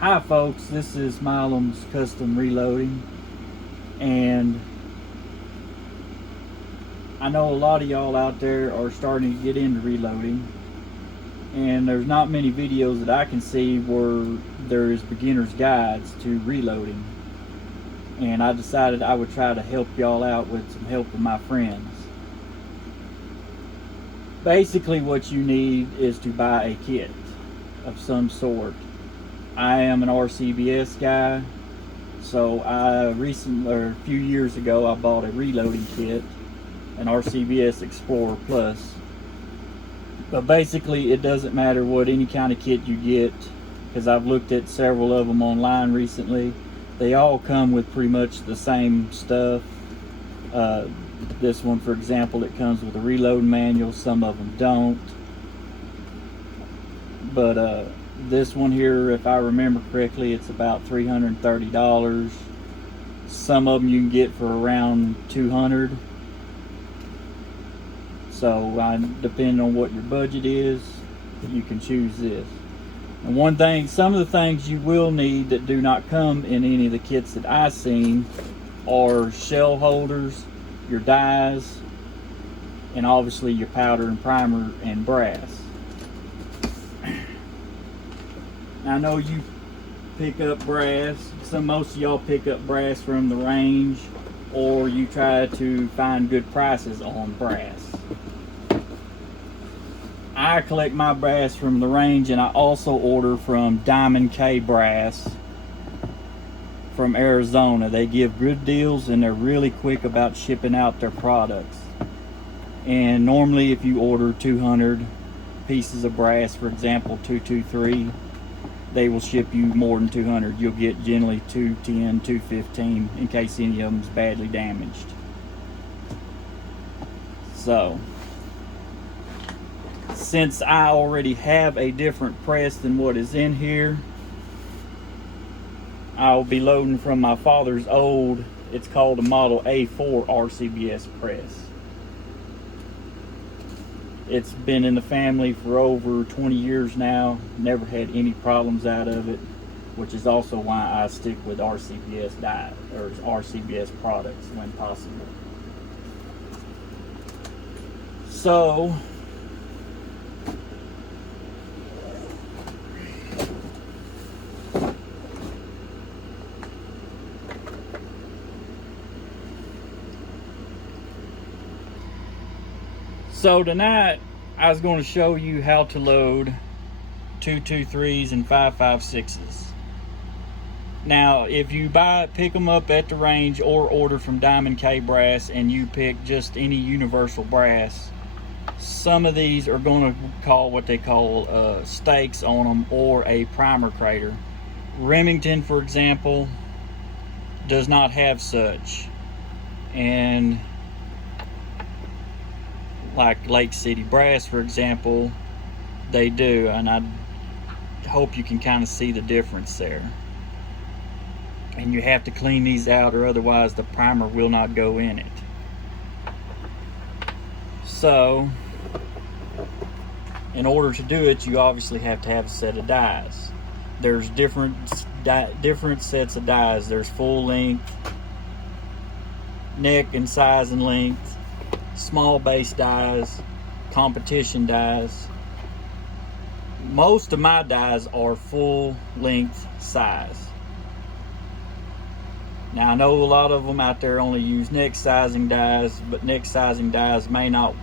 Hi folks, this is Milam's Custom Reloading, and I know a lot of y'all out there are starting to get into reloading, and there's not many videos that I can see where there is beginner's guides to reloading, and I decided I would try to help y'all out with some help of my friends. Basically what you need is to buy a kit of some sort. I am an RCBS guy, so a few years ago, I bought a reloading kit, an RCBS Explorer Plus. But basically, it doesn't matter what any kind of kit you get, because I've looked at several of them online recently. They all come with pretty much the same stuff. This one, for example, it comes with a reload manual. Some of them don't. But this one here, if I remember correctly, it's about $330. Some of them you can get for around $200. So depending on what your budget is, you can choose this. And some of the things you will need that do not come in any of the kits that I've seen are shell holders, your dies, and obviously your powder and primer and brass. I know you pick up brass. Most of y'all pick up brass from the range, or you try to find good prices on brass. I collect my brass from the range, and I also order from Diamond K Brass from Arizona. They give good deals, and they're really quick about shipping out their products. And normally if you order 200 pieces of brass, for example 223, they will ship you more than 200. You'll get generally 210, 215 in case any of them's badly damaged. So, since I already have a different press than what is in here, I'll be loading from my father's old, it's called a Model A4 RCBS press. It's been in the family for over 20 years now. Never had any problems out of it, which is also why I stick with RCBS die or RCBS products when possible. So tonight I was going to show you how to load 223s and 556s. Now, if you pick them up at the range or order from Diamond K Brass and you pick just any universal brass, some of these are going to call what they call stakes on them or a primer crater. Remington, for example, does not have such, and like Lake City Brass, for example, they do, and I hope you can kind of see the difference there. And you have to clean these out, or otherwise the primer will not go in it. So in order to do it, you obviously have to have a set of dies. There's different sets of dies. There's full length, neck and size and length, small base dies, competition dies. Most of my dies are full length size. Now I know a lot of them out there only use neck sizing dies, but neck sizing dies may not,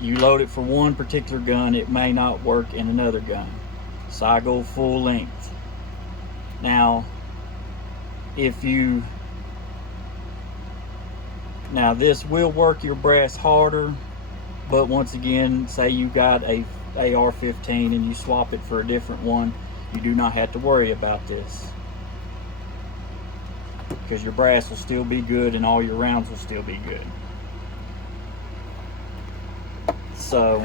you load it for one particular gun, it may not work in another gun. So I go full length. Now this will work your brass harder, but once again, say you got a AR-15 and you swap it for a different one, you do not have to worry about this, because your brass will still be good and all your rounds will still be good. So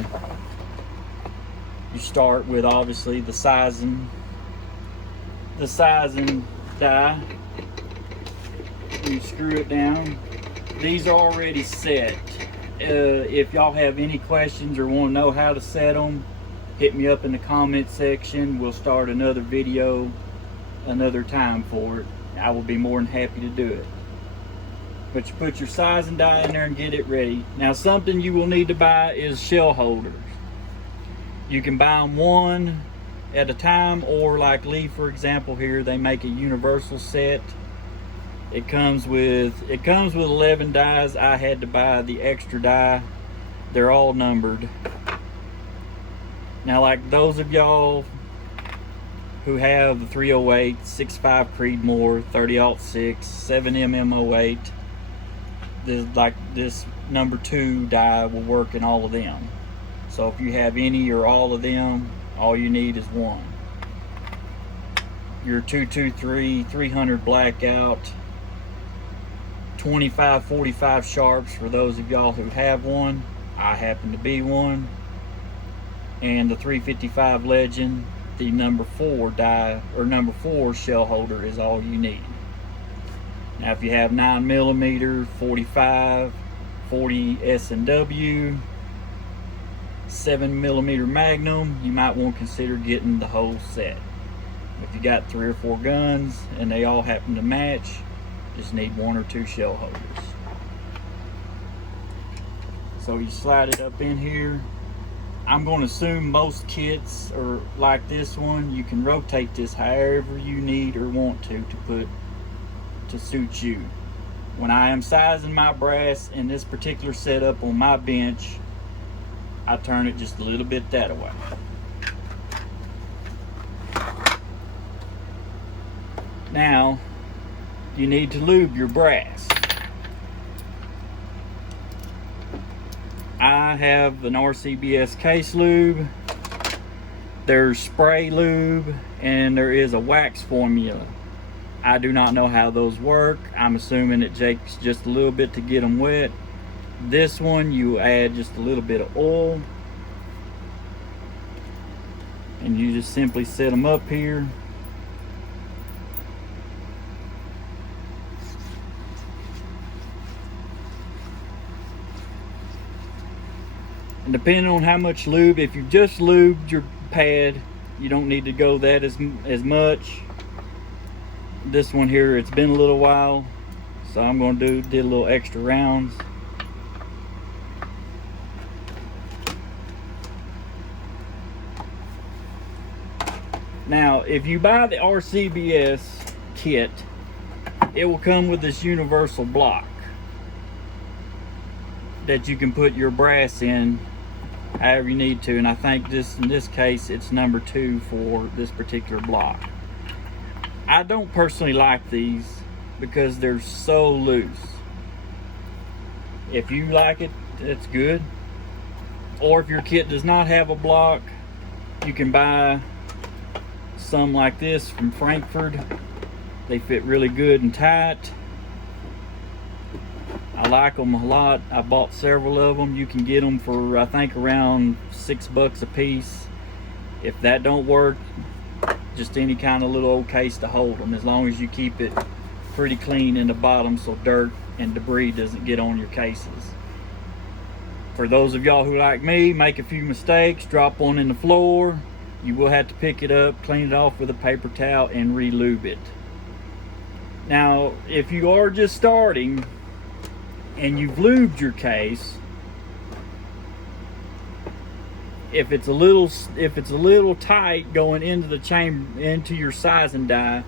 you start with obviously the sizing die. You screw it down. These are already set. If y'all have any questions or want to know how to set them, hit me up in the comment section. We'll start another video another time for it, I will be more than happy to do it. But you put your size and die in there and get it ready. Now something you will need to buy is shell holders. You can buy them one at a time, or like Lee, for example, here they make a universal set. It comes with 11 dies. I had to buy the extra die. They're all numbered. Now, like those of y'all who have the 308, 6.5 Creedmoor, 30-06, 7mm08, this number 2 die will work in all of them. So if you have any or all of them, all you need is one. Your 223, 300 blackout, 25-45 sharps for those of y'all who have one. I happen to be one. And the 355 Legend, the number 4 die, or number 4 shell holder is all you need. Now if you have 9mm, 45, 40 S&W, 7mm Magnum, you might want to consider getting the whole set. If you got 3 or 4 guns and they all happen to match, just need 1 or 2 shell holders. So you slide it up in here. I'm going to assume most kits are like this one. You can rotate this however you need or want to put to suit you. When I am sizing my brass in this particular setup on my bench, I turn it just a little bit that way. Now, you need to lube your brass. I have an RCBS case lube. There's spray lube and there is a wax formula. I do not know how those work. I'm assuming it takes just a little bit to get them wet. This one, you add just a little bit of oil and you just simply set them up here. And depending on how much lube, if you just lubed your pad, you don't need to go that as much. This one here, it's been a little while, so I'm going to did a little extra rounds. Now, if you buy the RCBS kit, it will come with this universal block that you can put your brass in however you need to, and I think in this case it's number 2 for this particular block. I don't personally like these because they're so loose. If you like it, that's good. Or if your kit does not have a block, you can buy some like this from Frankford. They fit really good and tight. I like them a lot. I bought several of them. You can get them for I think around $6 a piece. If that don't work, just any kind of little old case to hold them, as long as you keep it pretty clean in the bottom so dirt and debris doesn't get on your cases. For those of y'all who, like me, make a few mistakes, drop one in the floor, you will have to pick it up, clean it off with a paper towel, and re-lube it. Now, if you are just starting and you've lubed your case, if it's a little tight going into the chamber, into your sizing die,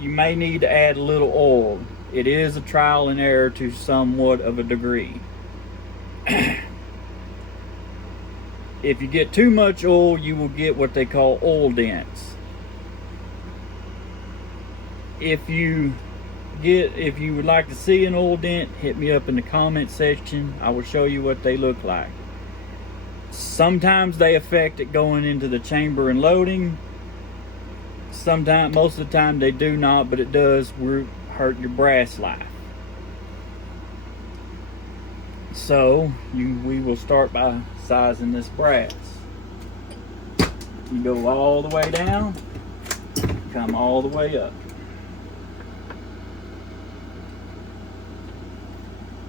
you may need to add a little oil. It is a trial and error to somewhat of a degree. If you get too much oil, you will get what they call oil dents. If you would like to see an oil dent, hit me up in the comment section. I will show you what they look like. Sometimes they affect it going into the chamber and loading. Sometimes, most of the time they do not, but it does hurt your brass life. So we will start by sizing this brass. You go all the way down, come all the way up.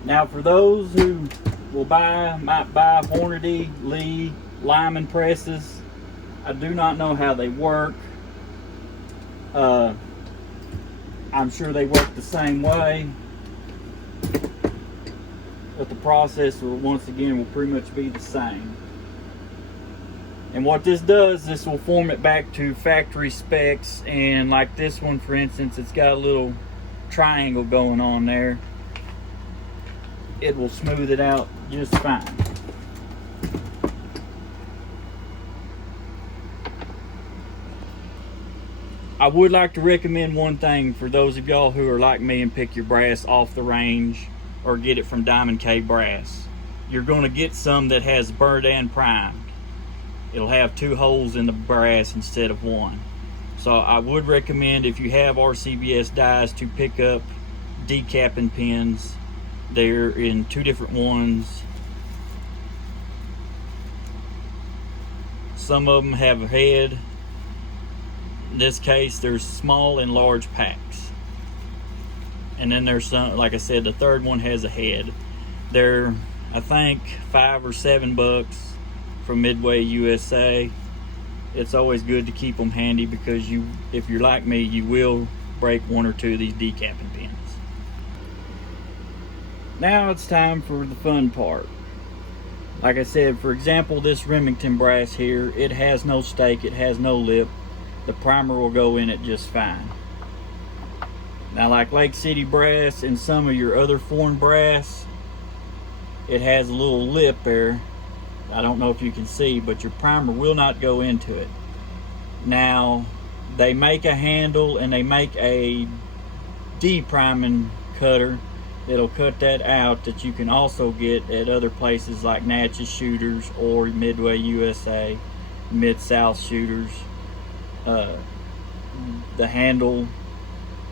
Now for those who might buy Hornady, Lee, Lyman presses, I do not know how they work. I'm sure they work the same way, but the process will, once again, will pretty much be the same. And what this does, this will form it back to factory specs. And like this one, for instance, it's got a little triangle going on there. It will smooth it out just fine. I would like to recommend one thing for those of y'all who are like me and pick your brass off the range or get it from Diamond K Brass. You're going to get some that has burred and primed. It'll have 2 holes in the brass instead of 1. So I would recommend, if you have RCBS dies, to pick up decapping pins. They're in 2 different ones. Some of them have a head. In this case, there's small and large packs. And then there's some, like I said, the third one has a head. They're, I think, $5 or $7 from Midway USA. It's always good to keep them handy because if you're like me, you will break 1 or 2 of these decapping pins. Now it's time for the fun part. Like I said, for example, this Remington brass here, it has no stake, it has no lip. The primer will go in it just fine. Now, like Lake City brass and some of your other foreign brass, it has a little lip there. I don't know if you can see, but your primer will not go into it. Now, they make a handle and they make a de-priming cutter that'll cut that out, that you can also get at other places like Natchez Shooters or Midway USA, Mid-South Shooters. The handle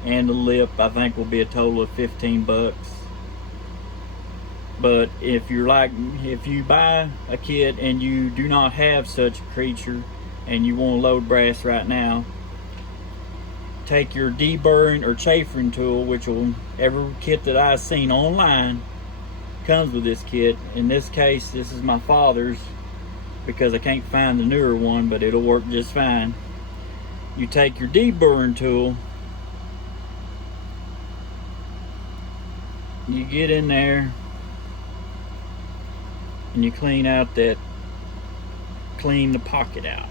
and the lip, I think, will be a total of $15. But if you buy a kit and you do not have such a creature and you want to load brass right now, take your deburring or chafering tool, which will, every kit that I've seen online comes with this kit. In this case, this is my father's because I can't find the newer one, but it'll work just fine. You take your deburring tool, you get in there and you clean the pocket out.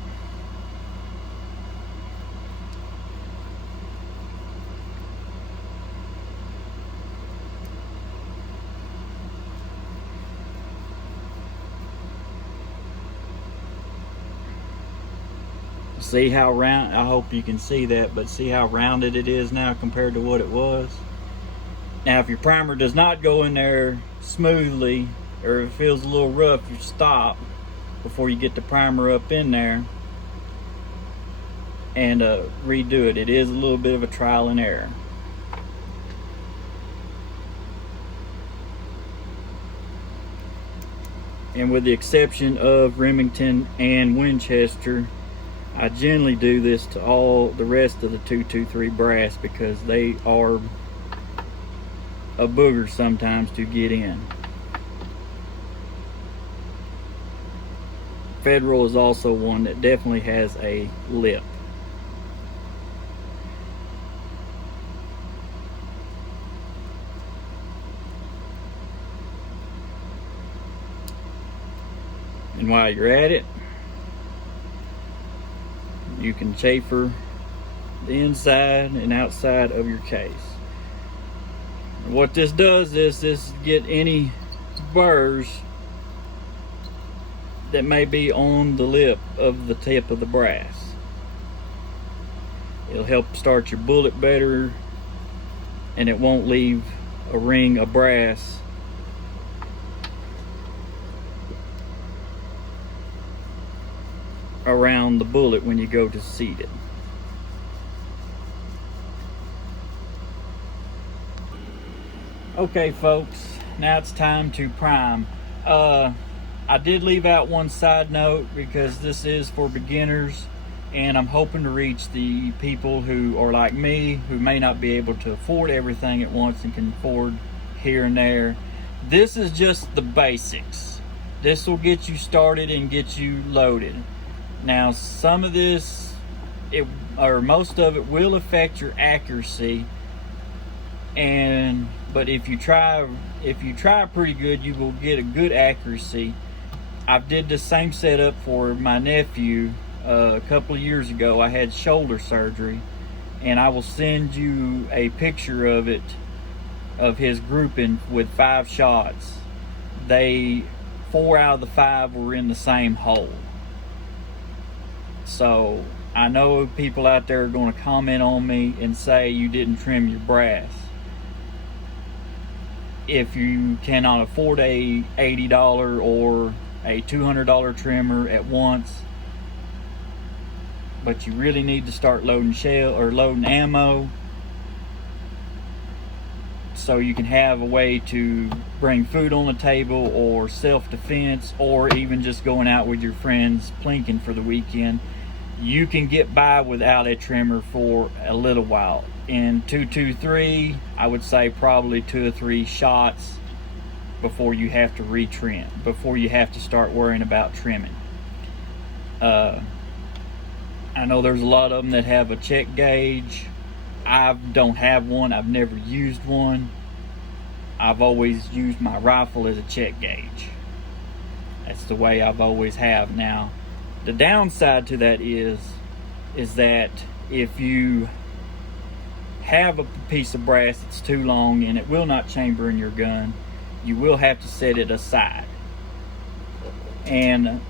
See how round, I hope you can see that, but see how rounded it is now compared to what it was. Now if your primer does not go in there smoothly, or if it feels a little rough, you stop before you get the primer up in there and redo it. It is a little bit of a trial and error. And with the exception of Remington and Winchester, I generally do this to all the rest of the 223 brass because they are a booger sometimes to get in. Federal is also one that definitely has a lip. And while you're at it, you can chamfer the inside and outside of your case. What this does is this get any burrs that may be on the lip of the tip of the brass. It'll help start your bullet better, and it won't leave a ring of brass around the bullet when you go to seat it. Okay folks, now it's time to prime. I did leave out one side note because this is for beginners, and I'm hoping to reach the people who are like me, who may not be able to afford everything at once and can afford here and there. This is just the basics. This will get you started and get you loaded. Now some of this, or most of it will affect your accuracy. But if you try pretty good, you will get a good accuracy. I did the same setup for my nephew a couple of years ago. I had shoulder surgery, and I will send you a picture of it, of his grouping with 5 shots. 4 out of the 5 were in the same hole. So I know people out there are going to comment on me and say you didn't trim your brass. If you cannot afford a $80 or a $200 trimmer at once, but you really need to start loading shell or loading ammo, so you can have a way to bring food on the table, or self-defense, or even just going out with your friends plinking for the weekend, you can get by without a trimmer for a little while. In 223, I would say probably 2 or 3 shots before you have to retrim, before you have to start worrying about trimming. I know there's a lot of them that have a check gauge. I don't have one. I've never used one. I've always used my rifle as a check gauge. That's the way I've always have. Now, the downside to that is that if you have a piece of brass that's too long and it will not chamber in your gun, you will have to set it aside. And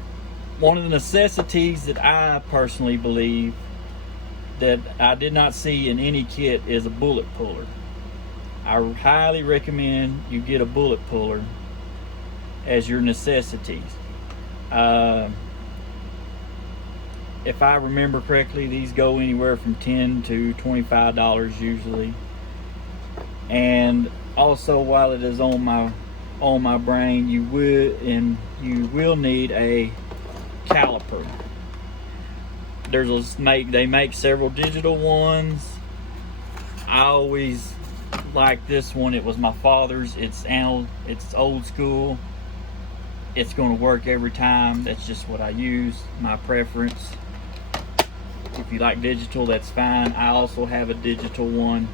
one of the necessities that I personally believe that I did not see in any kit is a bullet puller. I highly recommend you get a bullet puller as your necessities. If I remember correctly, these go anywhere from $10 to $25 usually. And also, while it is on my brain, you will need a caliper. They make several digital ones. I always like this one. It was my father's. It's old school. It's going to work every time. That's just what I use, my preference. If you like digital, that's fine. I also have a digital one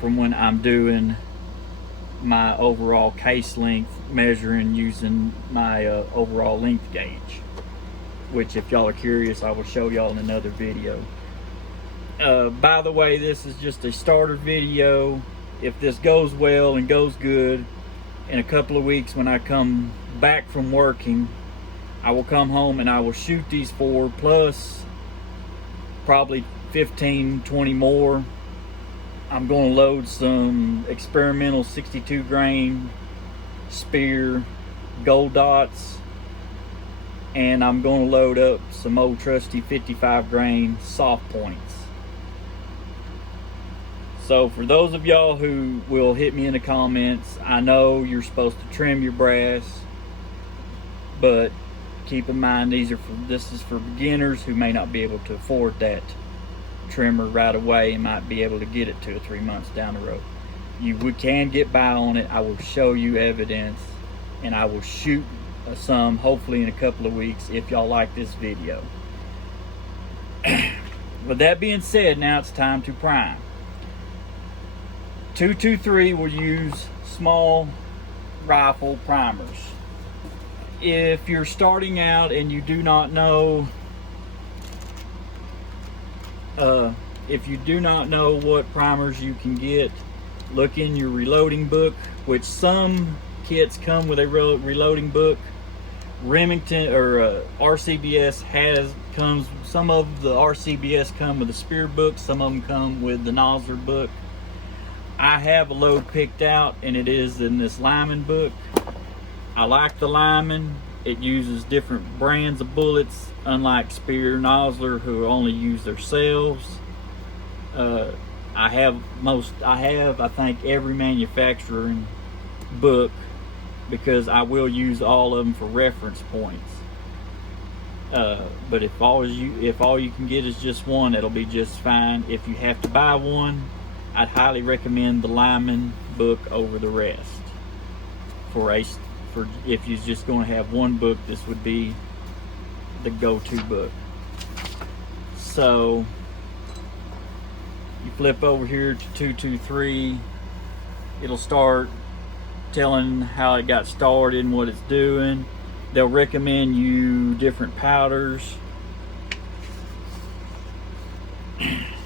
from when I'm doing my overall case length, measuring using my overall length gauge, which, if y'all are curious, I will show y'all in another video. By the way, this is just a starter video. If this goes well and goes good, in a couple of weeks when I come back from working, I will come home and I will shoot these 4 plus probably 15-20 more. I'm going to load some experimental 62 grain Speer gold dots, and I'm going to load up some old trusty 55 grain soft points. So for those of y'all who will hit me in the comments, I know you're supposed to trim your brass, but keep in mind this is for beginners who may not be able to afford that trimmer right away and might be able to get it 2 or 3 months down the road. We can get by on it. I will show you evidence, and I will shoot some hopefully in a couple of weeks if y'all like this video. With that being said, now it's time to prime. 223 will use small rifle primers. If you're starting out and you do not know what primers you can get, look in your reloading book, which some kits come with a reloading book. Remington or RCBS some of the RCBS come with a Speer book, some of them come with the Nosler book. I have a load picked out, and it is in this Lyman book. I like the Lyman. It uses different brands of bullets, unlike Speer, Nosler, who only use themselves. I think every manufacturing book, because I will use all of them for reference points. But if all you can get is just one, it'll be just fine. If you have to buy one, I'd highly recommend the Lyman book over the rest. For if you're just going to have one book, this would be the go-to book. So flip over here to 223, it'll start telling how it got started and what it's doing. They'll recommend you different powders.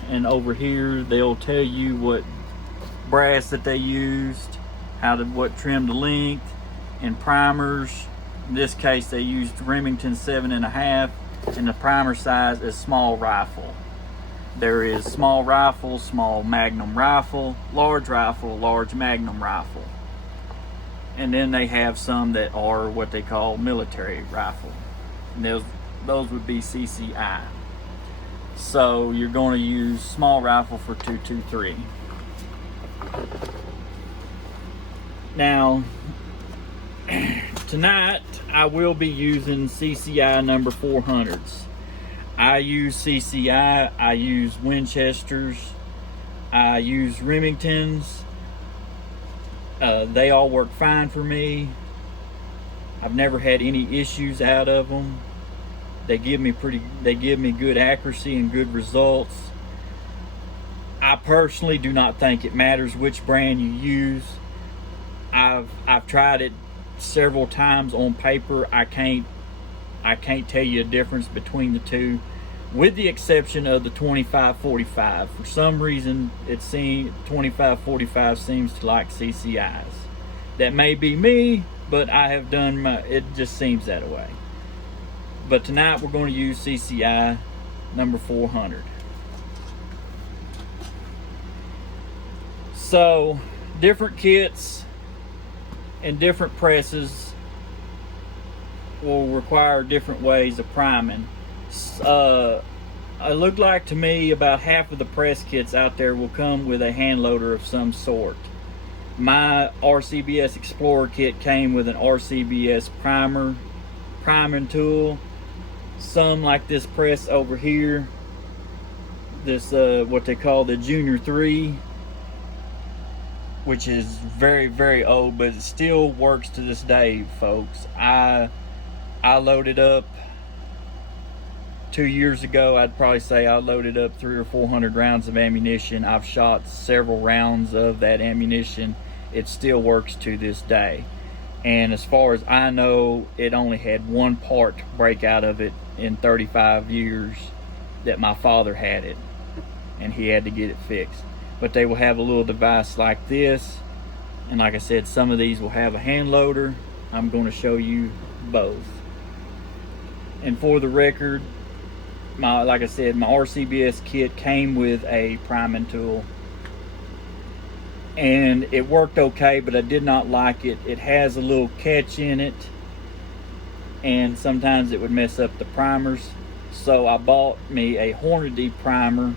And over here they'll tell you what brass that they used, what trim to length, and primers. In this case they used Remington 7.5, and the primer size is small rifle. There is small rifle, small magnum rifle, large magnum rifle. And then they have some that are what they call military rifle. And those would be CCI. So you're going to use small rifle for 223. Now, tonight I will be using CCI number 400s. I use CCI, I use Winchesters, I use Remingtons. They all work fine for me. I've never had any issues out of them. They give me good accuracy and good results. I personally do not think it matters which brand you use. I've tried it several times on paper. I can't tell you a difference between the two, with the exception of the 2545. For some reason, 2545 seems to like CCIs. That may be me, but it just seems that way. But tonight we're going to use CCI number 400. So, different kits and different presses will require different ways of priming. It looked like to me about half of the press kits out there will come with a hand loader of some sort. My RCBS Explorer kit came with an RCBS priming tool. Some like this press over here, this what they call the Junior 3, which is very, very old, but it still works to this day, folks. I loaded up 2 years ago. I'd probably say I loaded up 300 or 400 rounds of ammunition. I've shot several rounds of that ammunition. It still works to this day. And as far as I know, it only had one part break out of it in 35 years that my father had it, and he had to get it fixed. But they will have a little device like this, and like I said, some of these will have a hand loader. I'm going to show you both. And for the record, like I said, my RCBS kit came with a priming tool, and it worked okay, but I did not like it. It has a little catch in it, and sometimes it would mess up the primers. So I bought me a Hornady primer,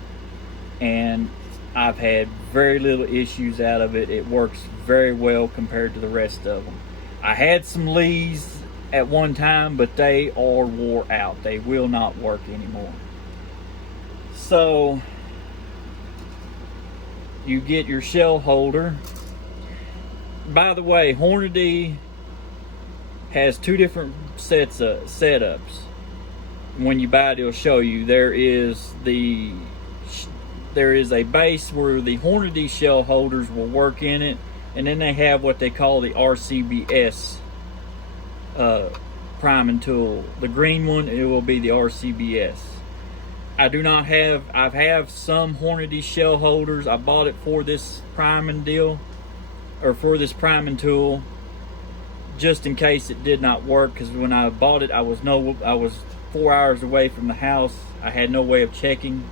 and I've had very little issues out of it. It works very well compared to the rest of them. I had some Lees at one time, but they are wore out. They will not work anymore. So you get your shell holder. By the way, Hornady has two different setups. When you buy it, it'll show you. There is a base where the Hornady shell holders will work in it, and then they have what they call the RCBS priming tool. The green one, it will be the RCBS. I have some Hornady shell holders. I bought it for this priming deal, or for this priming tool, just in case it did not work, because when I bought it, I was 4 hours away from the house. I had no way of checking.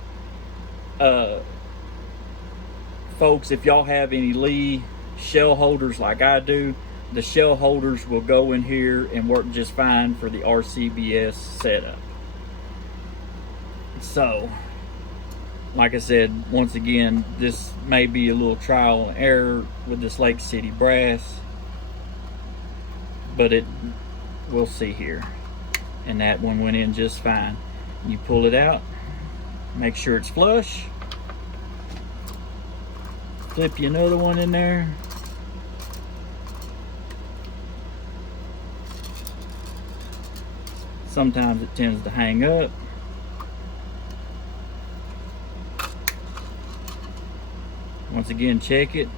Folks, if y'all have any Lee shell holders like I do, the shell holders will go in here and work just fine for the RCBS setup. So, like I said, once again, this may be a little trial and error with this Lake City brass, but we'll see here. And that one went in just fine. You pull it out, make sure it's flush, flip you another one in there, sometimes it tends to hang up. Once again, check it.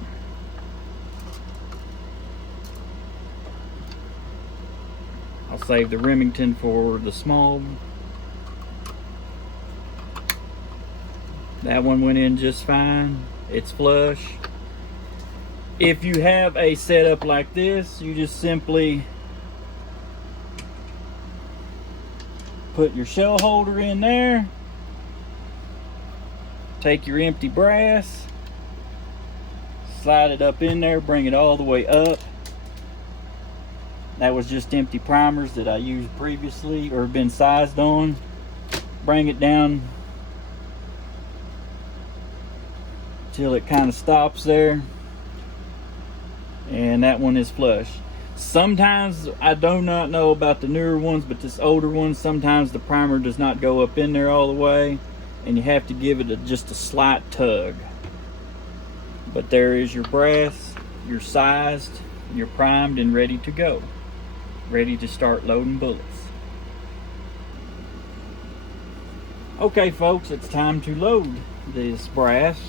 I'll save the Remington for the small. That one went in just fine. It's flush. If you have a setup like this, you just simply put your shell holder in there, take your empty brass, slide it up in there, bring it all the way up. That was just empty primers that I used previously or been sized on. Bring it down till it kind of stops there, and that one is flush. Sometimes, I do not know about the newer ones, but this older one, sometimes the primer does not go up in there all the way, and you have to give it just a slight tug. But there is your brass. You're sized, you're primed and ready to go, ready to start loading bullets. Okay folks, it's time to load this brass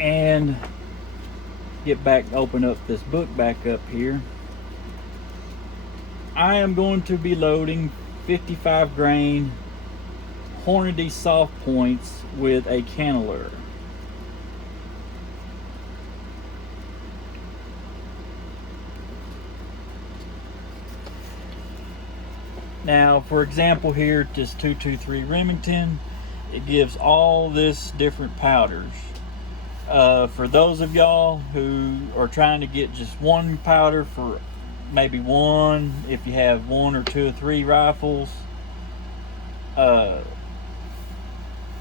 and open up this book back up here. I am going to be loading 55 grain Hornady soft points with a cannelure. Now, for example, here, this 223 Remington, it gives all this different powders. For those of y'all who are trying to get just one powder for maybe one, if you have one or two or three rifles,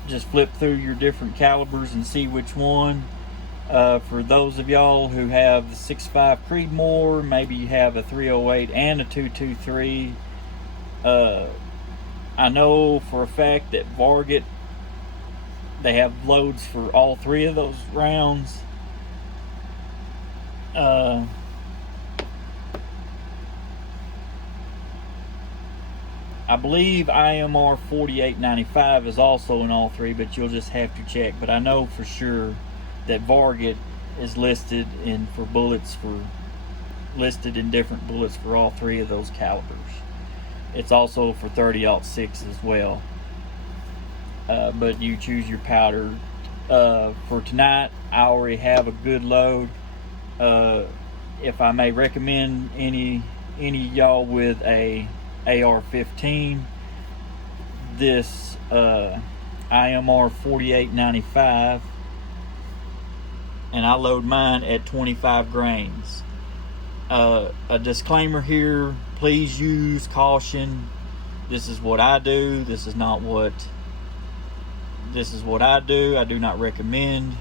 just flip through your different calibers and see which one. For those of y'all who have the 6.5 Creedmoor, maybe you have a 308 and a 223. I know for a fact that Varget, they have loads for all three of those rounds. I believe IMR 4895 is also in all three, but you'll just have to check. But I know for sure that Varget is listed in different bullets for all three of those calibers. It's also for 30-06 as well. But you choose your powder. For tonight, I already have a good load. If I may recommend any y'all with a AR-15, this IMR 4895, and I load mine at 25 grains. A disclaimer here, please use caution. This is what I do. This is what I do. I do not recommend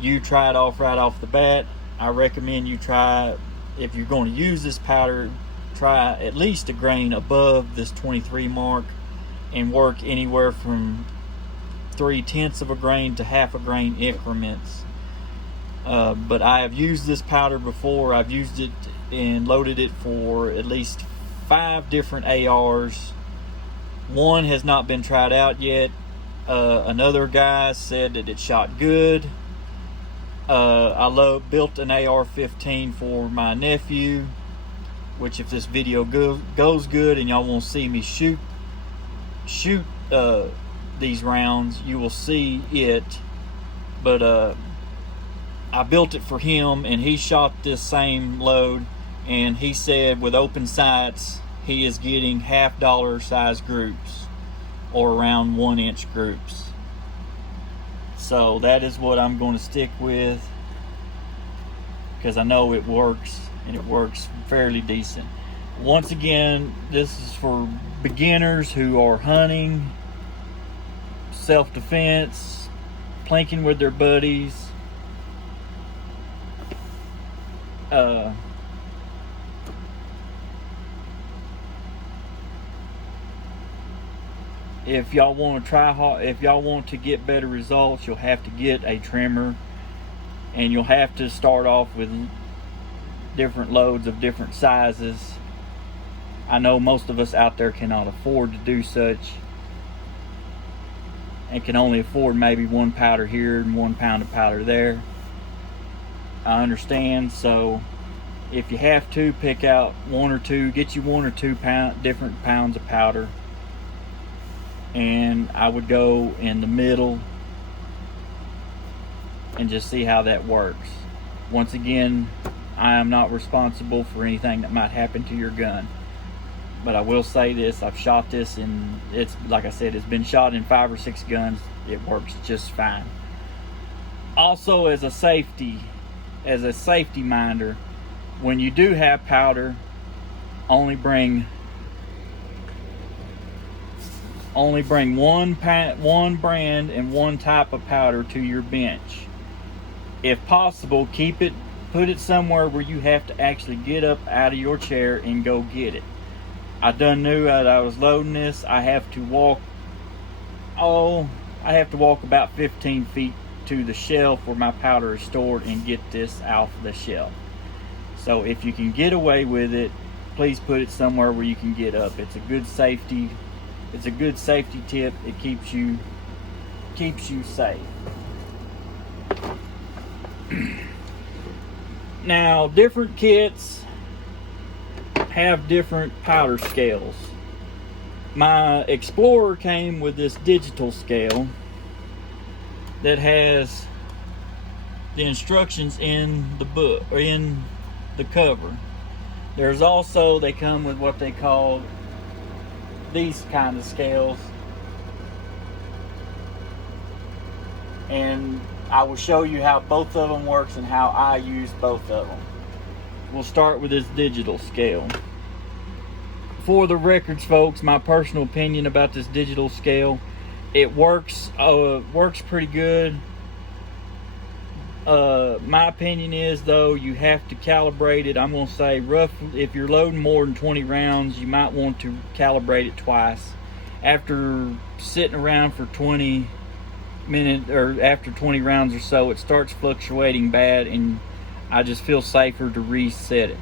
you try it off right off the bat. I recommend you try, if you're going to use this powder, try at least a grain above this 23 mark and work anywhere from 3/10 of a grain to half a grain increments. But I have used this powder before. I've used it and loaded it for at least 5 different ARs. One has not been tried out yet. Another guy said that it shot good. I built an AR-15 for my nephew, which if this video goes good and y'all won't see me shoot these rounds, you will see it. But I built it for him, and he shot this same load, and he said with open sights he is getting half-dollar size groups, or around 1-inch groups. So that is what I'm going to stick with, because I know it works, and it works fairly decent. Once again, this is for beginners who are hunting, self-defense, planking with their buddies. If y'all want to try hard, if y'all want to get better results, you'll have to get a trimmer, and you'll have to start off with different loads of different sizes. I know most of us out there cannot afford to do such, and can only afford maybe 1 powder here and 1 pound of powder there. I understand. So if you have to, pick out 1 or 2, get you 1 or 2 different pounds of powder, and I would go in the middle and just see how that works. Once again, I am not responsible for anything that might happen to your gun, but I will say this: I've shot this, and it's, like I said, it's been shot in 5 or 6 guns. It works just fine. Also, as a safety minder, when you do have powder, only bring one brand and 1 type of powder to your bench. If possible, put it somewhere where you have to actually get up out of your chair and go get it. I done knew that I was loading this. I have to walk about 15 feet to the shelf where my powder is stored and get this off the shelf. So if you can get away with it, please put it somewhere where you can get up. It's a good safety tip. It keeps you safe. Now, different kits have different powder scales. My Explorer came with this digital scale that has the instructions in the book, or in the cover. There's also, they come with what they call these kind of scales, and I will show you how both of them works and how I use both of them. We'll start with this digital scale. For the records, folks, my personal opinion about this digital scale, it works pretty good. My opinion is, though, you have to calibrate it. I'm going to say if you're loading more than 20 rounds, you might want to calibrate it twice. After sitting around for 20 minutes, or after 20 rounds or so, it starts fluctuating bad, and I just feel safer to reset it.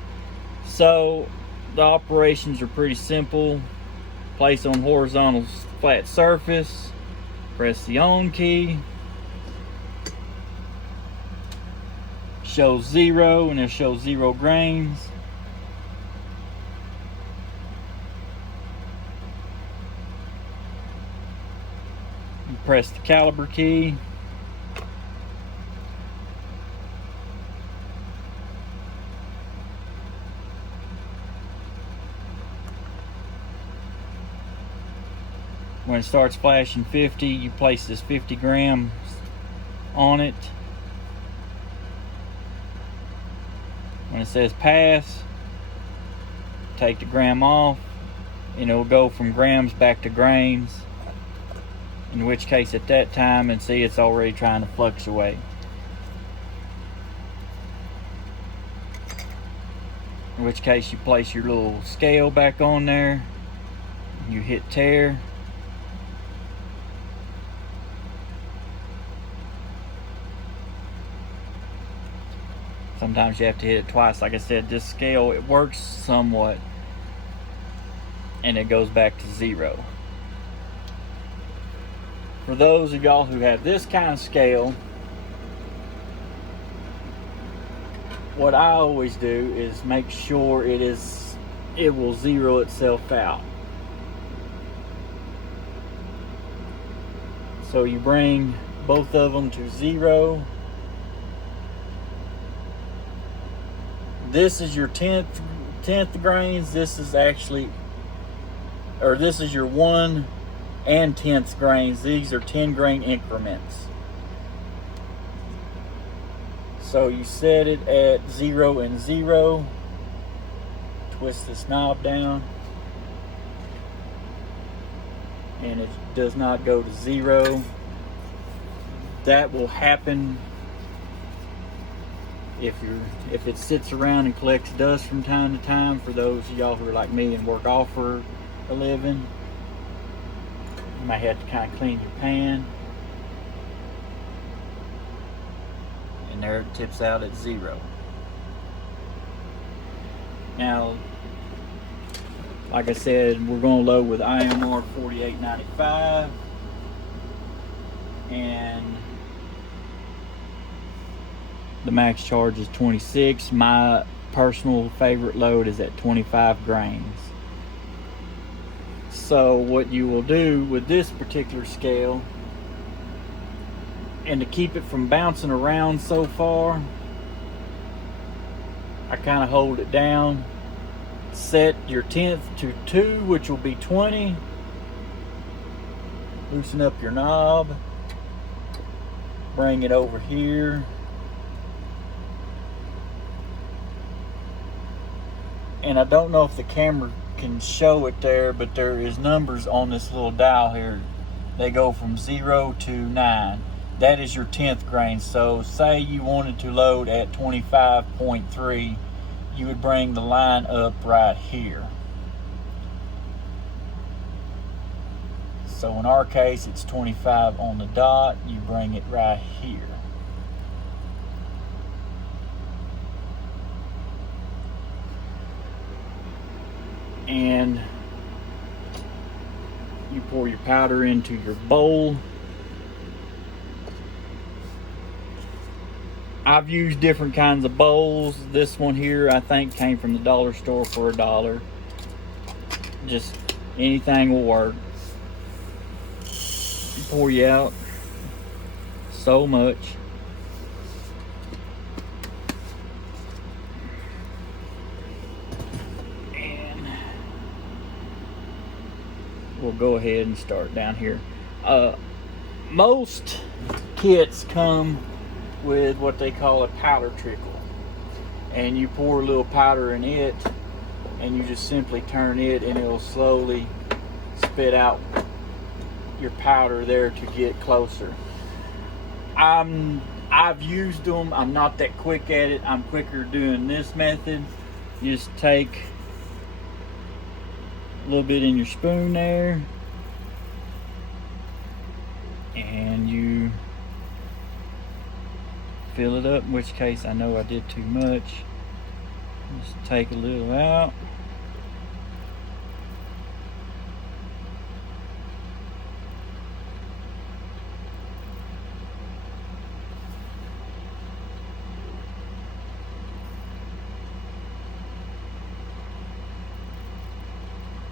So the operations are pretty simple. Place on horizontal flat surface, press the on key, shows 0, and it shows 0 grains. You press the caliber key, when it starts flashing 50, you place this 50 grams on it. When it says pass, take the gram off, and it will go from grams back to grains, in which case at that time, and see, it's already trying to fluctuate. In which case you place your little scale back on there, you hit tear, sometimes you have to hit it twice. Like I said, this scale, it works somewhat, and it goes back to 0. For those of y'all who have this kind of scale, what I always do is make sure it will zero itself out. So you bring both of them to 0. This is your 10th grains. This is actually, or this is your 1 and 10th grains. These are 10 grain increments. So you set it at 0 and 0. Twist this knob down, and it does not go to 0. That will happen if it sits around and collects dust from time to time. For those of y'all who are like me and work off for a living, you might have to kind of clean your pan. And there it tips out at 0. Now, like I said, we're going to load with IMR 4895. and the max charge is 26. My personal favorite load is at 25 grains. So what you will do with this particular scale, and to keep it from bouncing around so far, I kind of hold it down. Set your 10th to 2, which will be 20. Loosen up your knob. Bring it over here. And I don't know if the camera can show it there, but there is numbers on this little dial here. They go from 0 to 9. That is your 10th grain. So say you wanted to load at 25.3, you would bring the line up right here. So in our case, it's 25 on the dot. You bring it right here. And you pour your powder into your bowl. I've used different kinds of bowls. This one here, I think, came from the dollar store for $1. Just anything will work. Pour you out so much. And we'll go ahead and start down here. Most kits come with what they call a powder trickle, and you pour a little powder in it, and you just simply turn it, and it'll slowly spit out your powder there to get closer. I've used them. I'm not that quick at it. I'm quicker doing this method. You just take a little bit in your spoon there, and you fill it up, in which case I know I did too much. Just take a little out.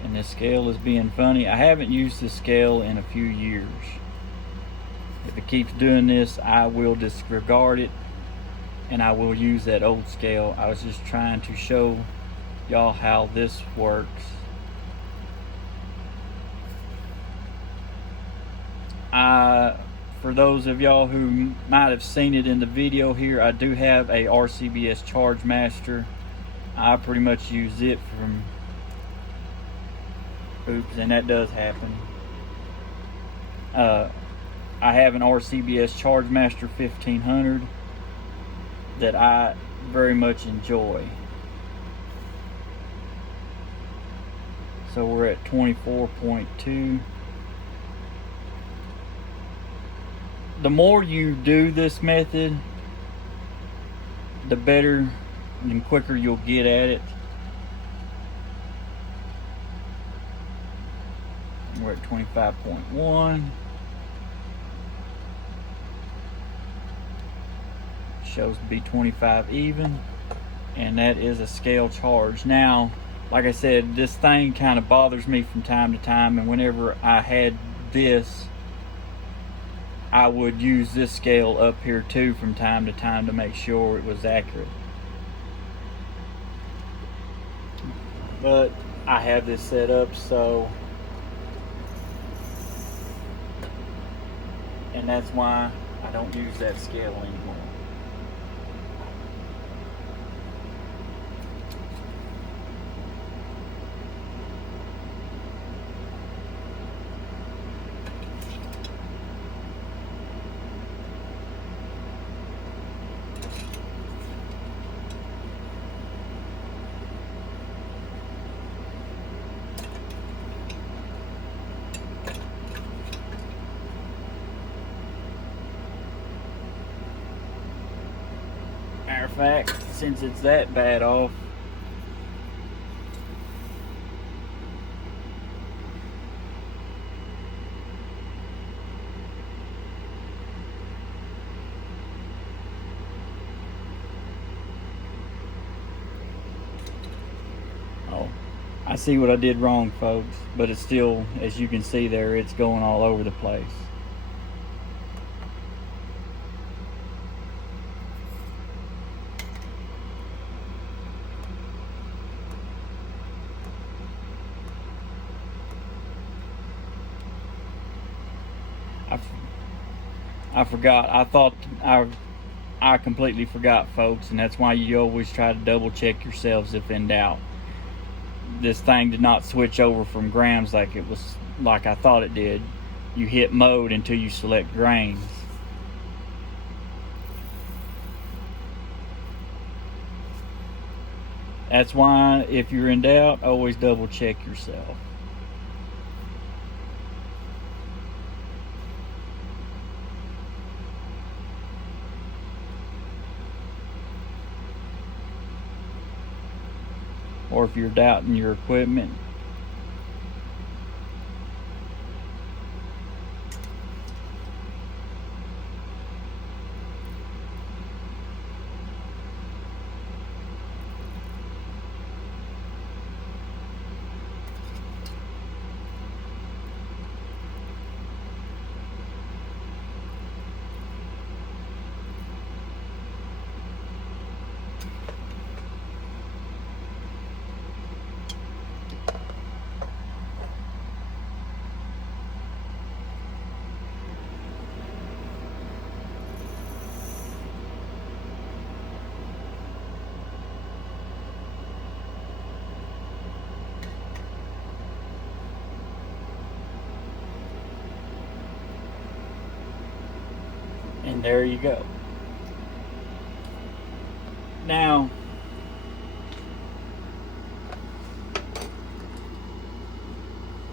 And this scale is being funny. I haven't used this scale in a few years. If it keeps doing this, I will disregard it and I will use that old scale. I was just trying to show y'all how this works. For those of y'all who might have seen it in the video here, I do have a RCBS Charge Master. I pretty much use it from, oops, and that does happen. I have an RCBS Charge Master 1500 that I very much enjoy. So we're at 24.2. The more you do this method, the better and quicker you'll get at it. We're at 25.1. Shows to be 25 even, and that is a scale charge. Now, like I said, this thing kind of bothers me from time to time, and whenever I had this, I would use this scale up here too from time to time to make sure it was accurate. But I have this set up so, and that's why I don't use that scale anymore. Matter of fact, since it's that bad off, see what I did wrong, folks, but it's still, as you can see there, it's going all over the place. I forgot. I completely forgot, folks, and that's why you always try to double check yourselves if in doubt. This thing did not switch over from grams like I thought it did. You hit mode until you select grains. That's why, if you're in doubt, always double check yourself. Or if you're doubting your equipment, and there you go. Now,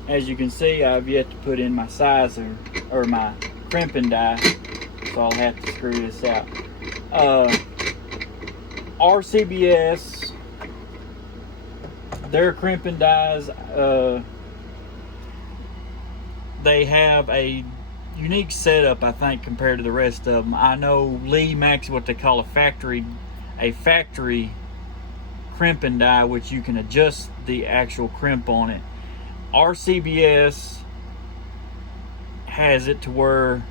as you can see, I've yet to put in my sizer or my crimping die, so I'll have to screw this out. RCBS, their crimping dies, they have a unique setup, I think, compared to the rest of them. I know Lee makes what they call a factory crimping die, which you can adjust the actual crimp on it. RCBS has it to where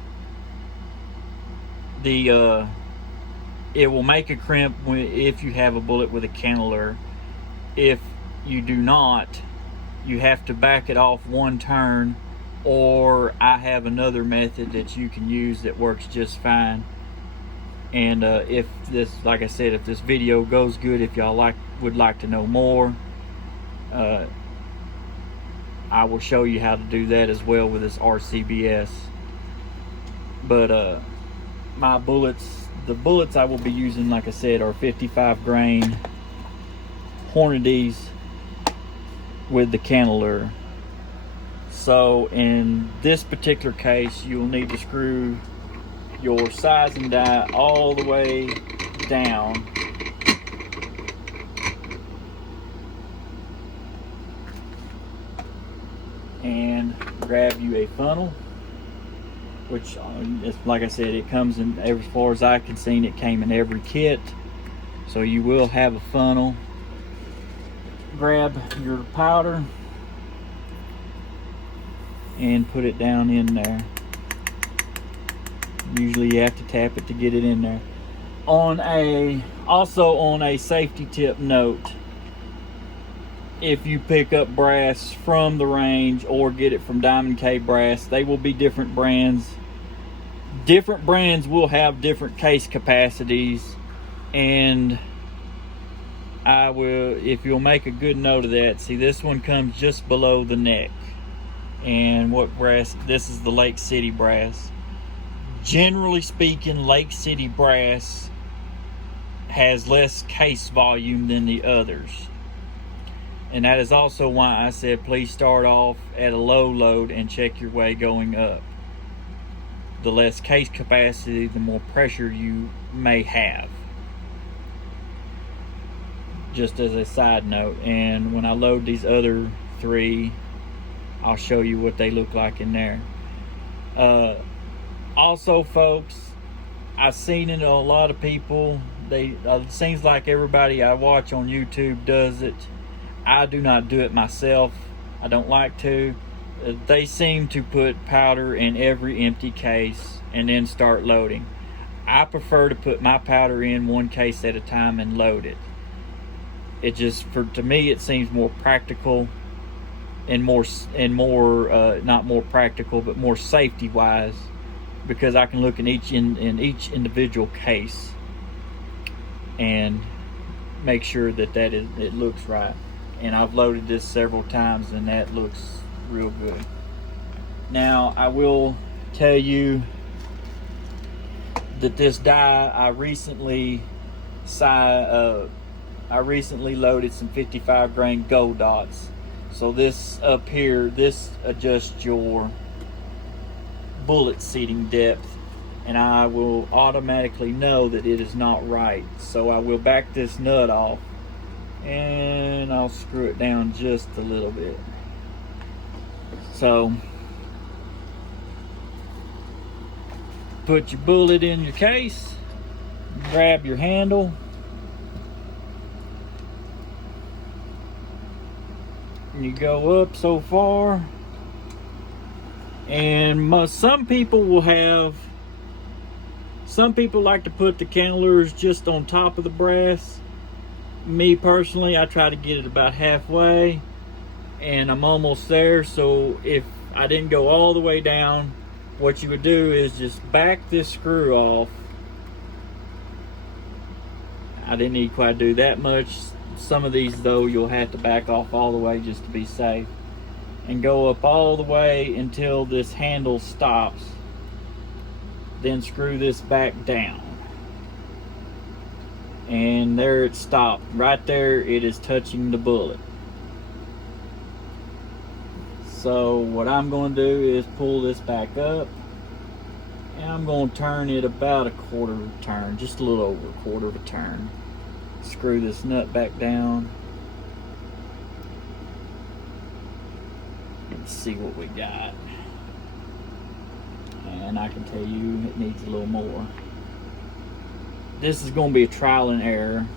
the it will make a crimp if you have a bullet with a cantilever. If you do not, you have to back it off one turn, or I have another method that you can use that works just fine. And if this, like I said, if this video goes good, if y'all would like to know more, I will show you how to do that as well with this RCBS. But my bullets, the bullets I will be using, like I said, are 55 grain Hornadys with the cantilever. So in this particular case, you'll need to screw your sizing die all the way down and grab you a funnel, which, like I said, it comes in, as far as I can see, it came in every kit, so you will have a funnel. Grab your powder and put it down in there. Usually you have to tap it to get it in there. Also on a safety tip note, if you pick up brass from the range or get it from Diamond K Brass, they will be different brands. Different brands will have different case capacities, and I will, if you'll make a good note of that, see, this one comes just below the neck. And what brass? This is the Lake City brass. Generally speaking, Lake City brass has less case volume than the others. And that is also why I said please start off at a low load and check your way going up. The less case capacity, the more pressure you may have. Just as a side note. And when I load these other three, I'll show you what they look like in there. Also, folks, I've seen it in a lot of people. It seems like everybody I watch on YouTube does it. I do not do it myself. I don't like to. They seem to put powder in every empty case and then start loading. I prefer to put my powder in one case at a time and load it. It just, to me, it seems more practical and more not more practical, but more safety wise, because I can look in each individual case and make sure that it looks right. And I've loaded this several times and that looks real good. Now I will tell you that this dye I recently loaded some 55 grain gold dots. So this up here, this adjusts your bullet seating depth, and I will automatically know that it is not right. So I will back this nut off and I'll screw it down just a little bit. So put your bullet in your case, grab your handle, and you go up so far, and some people like to put the cannelures just on top of the brass. Me personally, I try to get it about halfway, and I'm almost there. So if I didn't go all the way down, what you would do is just back this screw off. I didn't need quite do that much. Some of these though, you'll have to back off all the way just to be safe, and go up all the way until this handle stops. Then screw this back down, and there it stopped. Right there, it is touching the bullet. So what I'm going to do is pull this back up, and I'm going to turn it about a quarter of a turn, just a little over a quarter of a turn. Screw this nut back down. Let's see what we got. And I can tell you it needs a little more. This is going to be a trial and error.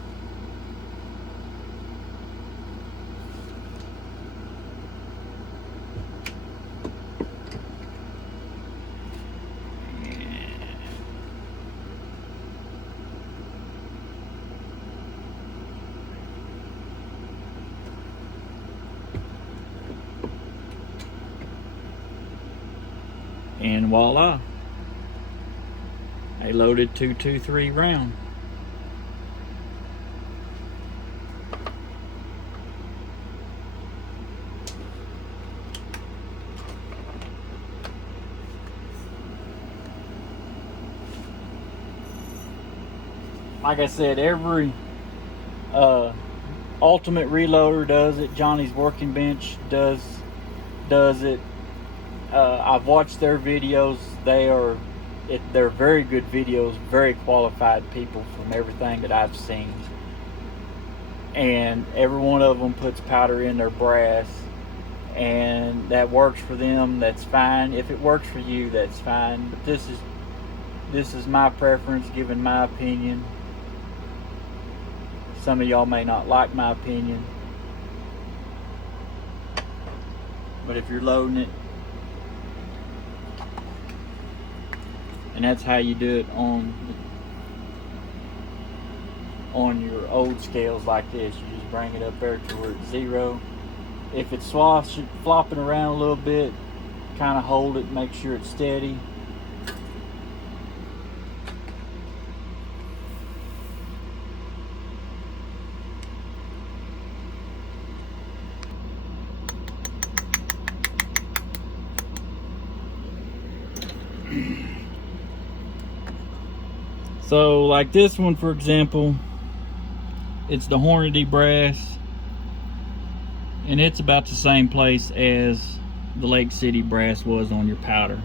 And voila, a loaded .223 round. Like I said, every Ultimate Reloader does it. Johnny's Working Bench does it. I've watched their videos. They're very good videos, very qualified people from everything that I've seen. And every one of them puts powder in their brass, and that works for them. That's fine. If it works for you, that's fine. But this is my preference, given my opinion. Some of y'all may not like my opinion, but if you're loading it, and that's how you do it on your old scales like this. You just bring it up there to where it's 0. If it's flopping around a little bit, kind of hold it, make sure it's steady. So like this one, for example, it's the Hornady brass, and it's about the same place as the Lake City brass was on your powder.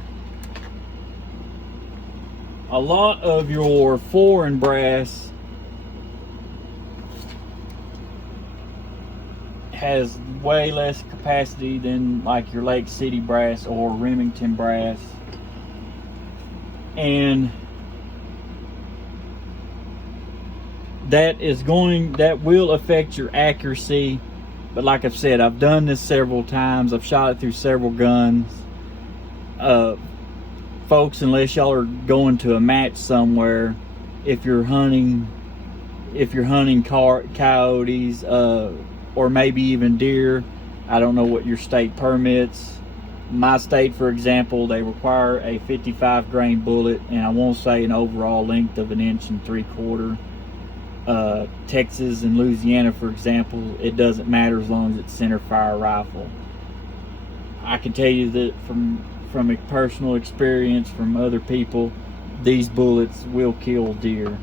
A lot of your foreign brass has way less capacity than like your Lake City brass or Remington brass, and that will affect your accuracy But like I've said, I've done this several times. I've shot it through several guns. Folks, unless y'all are going to a match somewhere, if you're hunting coyotes, or maybe even deer, I don't know what your state permits. My state, for example, they require a 55 grain bullet, and I won't say an overall length of 1 3/4. Texas and Louisiana, for example, it doesn't matter as long as it's center fire rifle. I can tell you that from a personal experience from other people, these bullets will kill deer.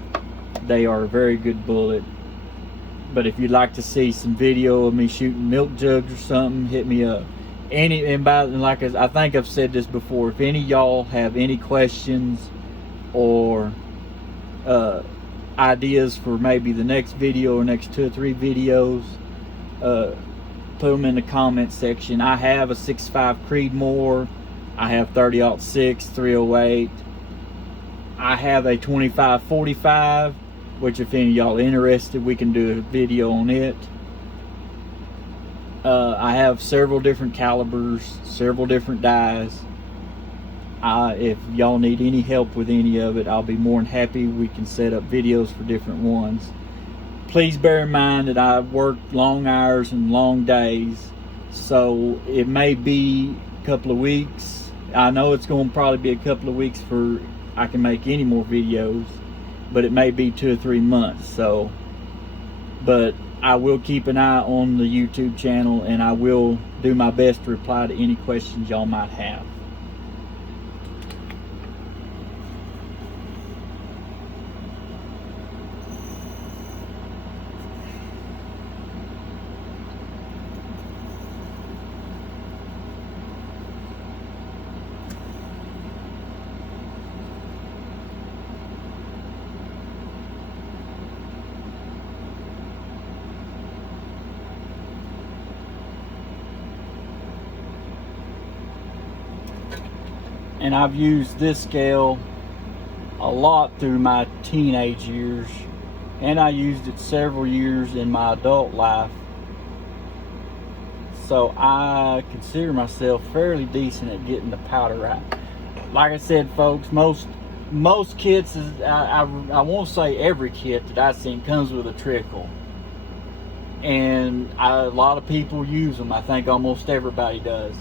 They are a very good bullet. But if you'd like to see some video of me shooting milk jugs or something, hit me up. I think I've said this before, if any of y'all have any questions or ideas for maybe the next video or next 2 or 3 videos, put them in the comment section. I have a 6.5 Creedmoor. I have 30-06, 308. I have a 25-45, which if any of y'all interested, we can do a video on it. I have several different calibers, several different dies. If y'all need any help with any of it, I'll be more than happy. We can set up videos for different ones. Please bear in mind that I work long hours and long days, so it may be a couple of weeks. I know it's going to probably be a couple of weeks for I can make any more videos, but it may be 2 or 3 months. So, but I will keep an eye on the YouTube channel, and I will do my best to reply to any questions y'all might have. And I've used this scale a lot through my teenage years, and I used it several years in my adult life. So I consider myself fairly decent at getting the powder right. Like I said, folks, most kits, I won't say every kit that I've seen comes with a trickle. And a lot of people use them. I think almost everybody does.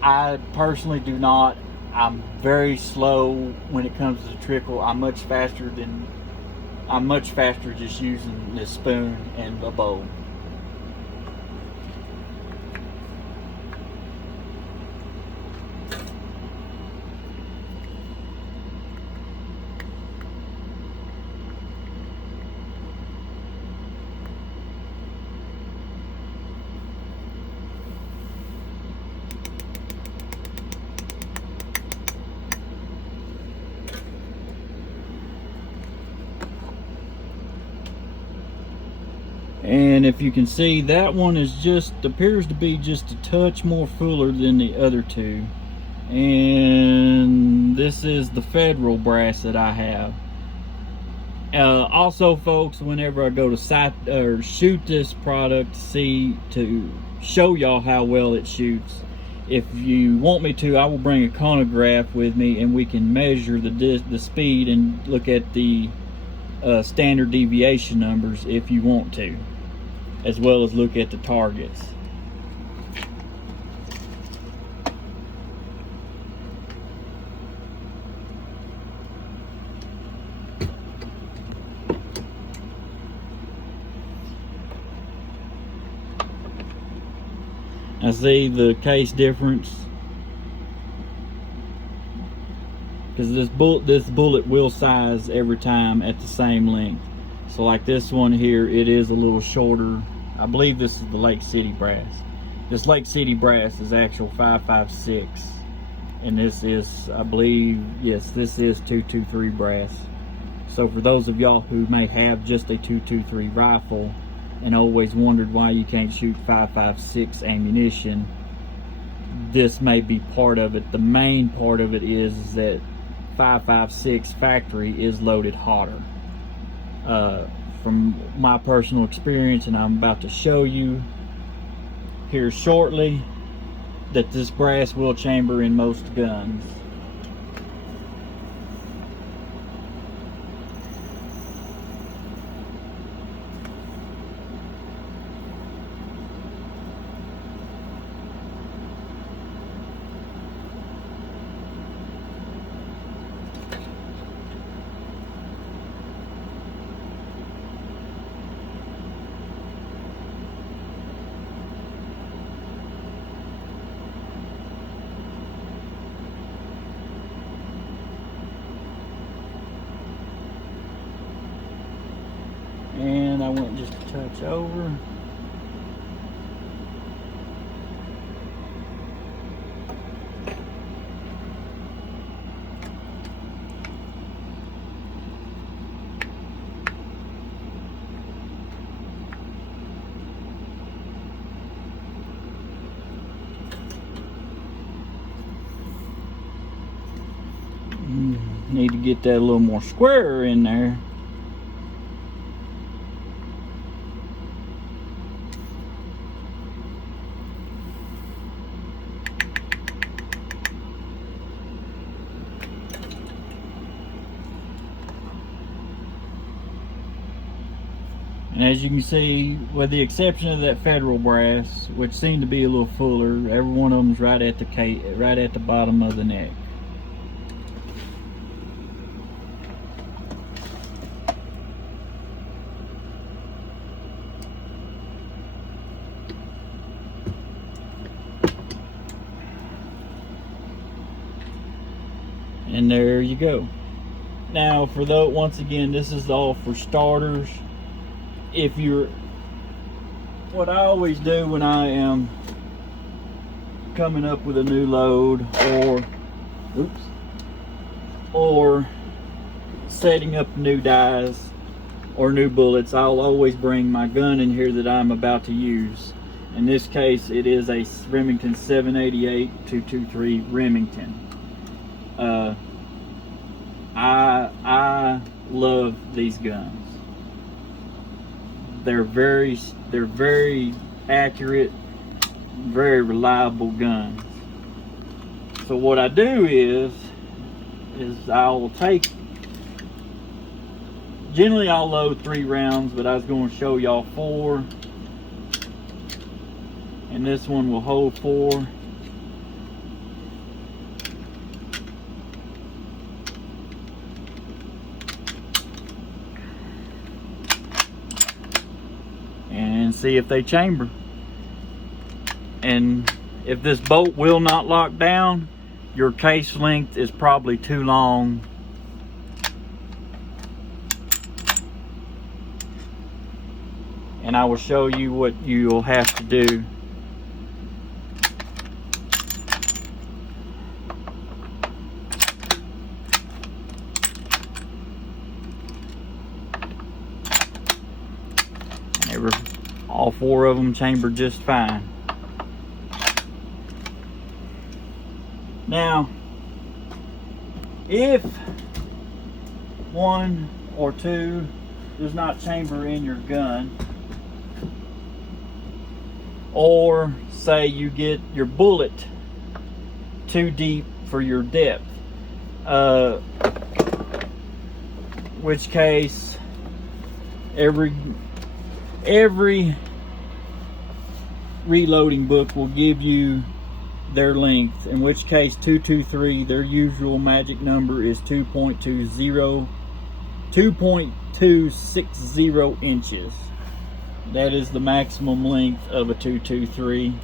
I personally do not. I'm very slow when it comes to trickle. I'm much faster just using this spoon and the bow. And if you can see, that one appears to be just a touch more fuller than the other two. And this is the Federal brass that I have. Also, folks, whenever I go to shoot this product to show y'all how well it shoots, if you want me to, I will bring a chronograph with me, and we can measure the speed and look at the standard deviation numbers if you want to, as well as look at the targets. I see the case difference, because this bullet will size every time at the same length. So like this one here, it is a little shorter. I believe this is the Lake City brass. This Lake City brass is actual 5.56, and this is, I believe, yes, this is 223 brass. So for those of y'all who may have just a 223 rifle and always wondered why you can't shoot 5.56 ammunition, this may be part of it. The main part of it is that 5.56 factory is loaded hotter. From my personal experience, and I'm about to show you, here shortly that this brass will chamber in most guns. And I went just a touch over. Need to get that a little more squarer in there. And as you can see, with the exception of that federal brass, which seemed to be a little fuller, every one of them's right at the bottom of the neck. And there you go. Now, for those, once again, this is all for starters. If you're, what I always do when I am coming up with a new load or setting up new dies or new bullets, I'll always bring my gun in here that I'm about to use. In this case, it is a Remington 788-223 Remington. I love these guns. They're very accurate, very reliable guns. So what I do is I'll take, generally I'll load 3 rounds, but I was going to show y'all 4, and this one will hold 4. And see if they chamber. And if this bolt will not lock down, your case length is probably too long. And I will show you what you'll have to do. All 4 of them chambered just fine. Now, if 1 or 2 does not chamber in your gun, or say you get your bullet too deep for your depth, which case every reloading book will give you their length, in which case 223, their usual magic number is 2.260 inches. That is the maximum length of a 223. In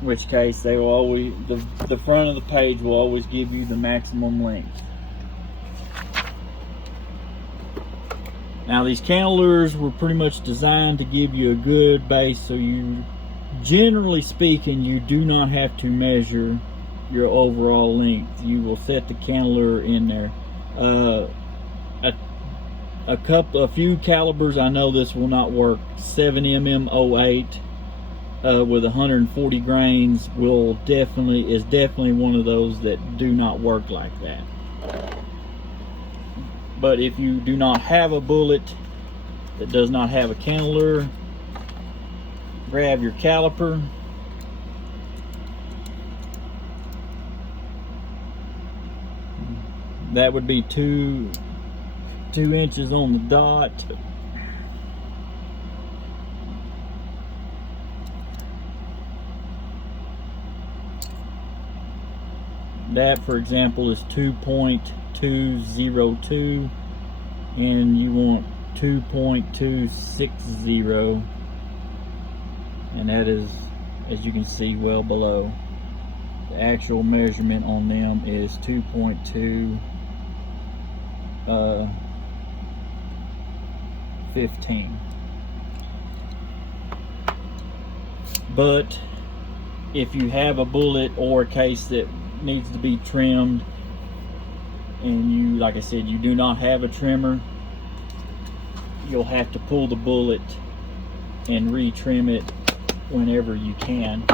which case they will always, the front of the page will always give you the maximum length. Now these cantilevers were pretty much designed to give you a good base, so you, generally speaking, you do not have to measure your overall length. You will set the cantilever in there. A few calibers, I know this will not work. 7mm 08 with 140 grains is definitely one of those that do not work like that. But if you do not have a bullet that does not have a cantilever, grab your caliper. That would be 2 inches on the dot. That, for example, is 2.202, and you want 2.260, and that is, as you can see, well below. The actual measurement on them is 2.215. But if you have a bullet or a case that needs to be trimmed, and you, like I said, you do not have a trimmer, you'll have to pull the bullet and retrim it whenever you can.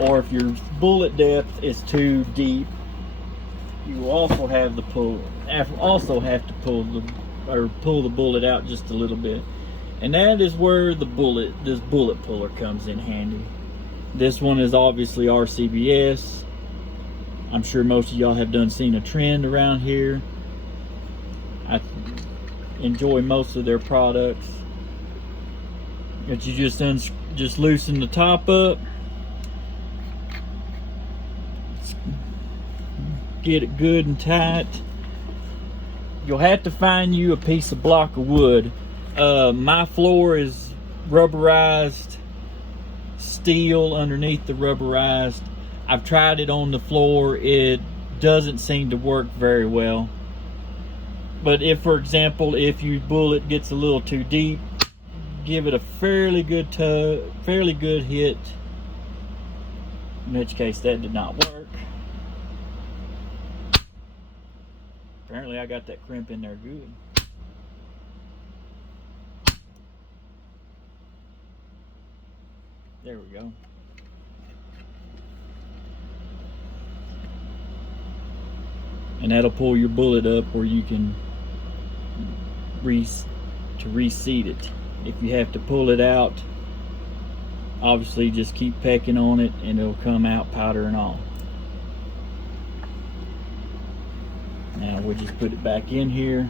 Or if your bullet depth is too deep, you will also have to pull the bullet out just a little bit, and that is where this bullet puller comes in handy. This one is obviously RCBS. I'm sure most of y'all have seen a trend around here. I enjoy most of their products. But you just loosen the top up, get it good and tight. You'll have to find you a piece of block of wood. My floor is rubberized steel underneath the rubberized. I've tried it on the floor. It doesn't seem to work very well. But if, for example, if your bullet gets a little too deep, give it a fairly good hit. In which case, that did not work. Apparently, I got that crimp in there good. There we go. And that'll pull your bullet up where you can reseat it. If you have to pull it out, obviously just keep pecking on it and it'll come out powder and all. Now we'll just put it back in here.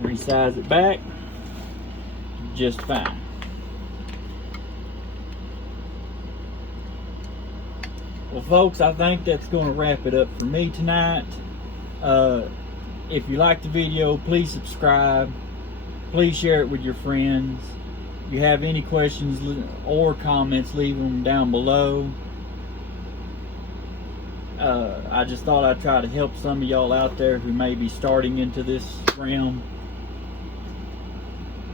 Resize it back just fine. Well, folks, I think that's going to wrap it up for me tonight. If you like the video, please subscribe. Please share it with your friends. If you have any questions or comments, leave them down below. I just thought I'd try to help some of y'all out there who may be starting into this realm.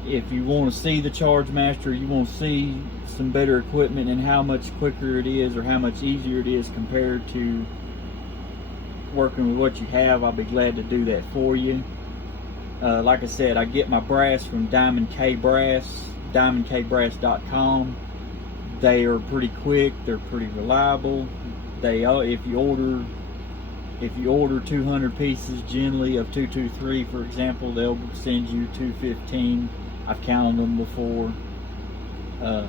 If you want to see the Chargemaster, you want to see some better equipment and how much quicker it is or how much easier it is compared to working with what you have, I'll be glad to do that for you. Like I said, I get my brass from Diamond K Brass, diamondkbrass.com. They are pretty quick, they're pretty reliable. If you order 200 pieces generally of 223, for example, they'll send you 215. I've counted them before. I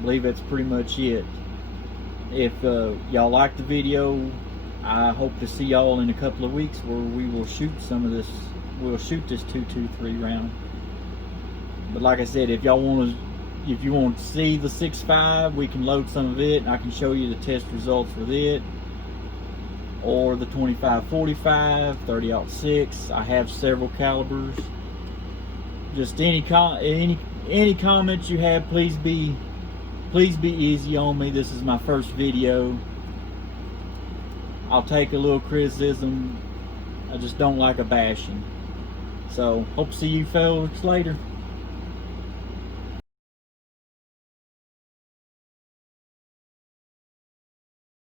believe that's pretty much it. If y'all like the video, I hope to see y'all in a couple of weeks where we will shoot some of this. We'll shoot this 223 round. But like I said, if you want to see the 6.5, we can load some of it and I can show you the test results with it. Or the 25-45, 30-06. I have several calibers. Just any comments you have, please be easy on me. This is my first video. I'll take a little criticism. I just don't like a bashing. So hope to see you folks later.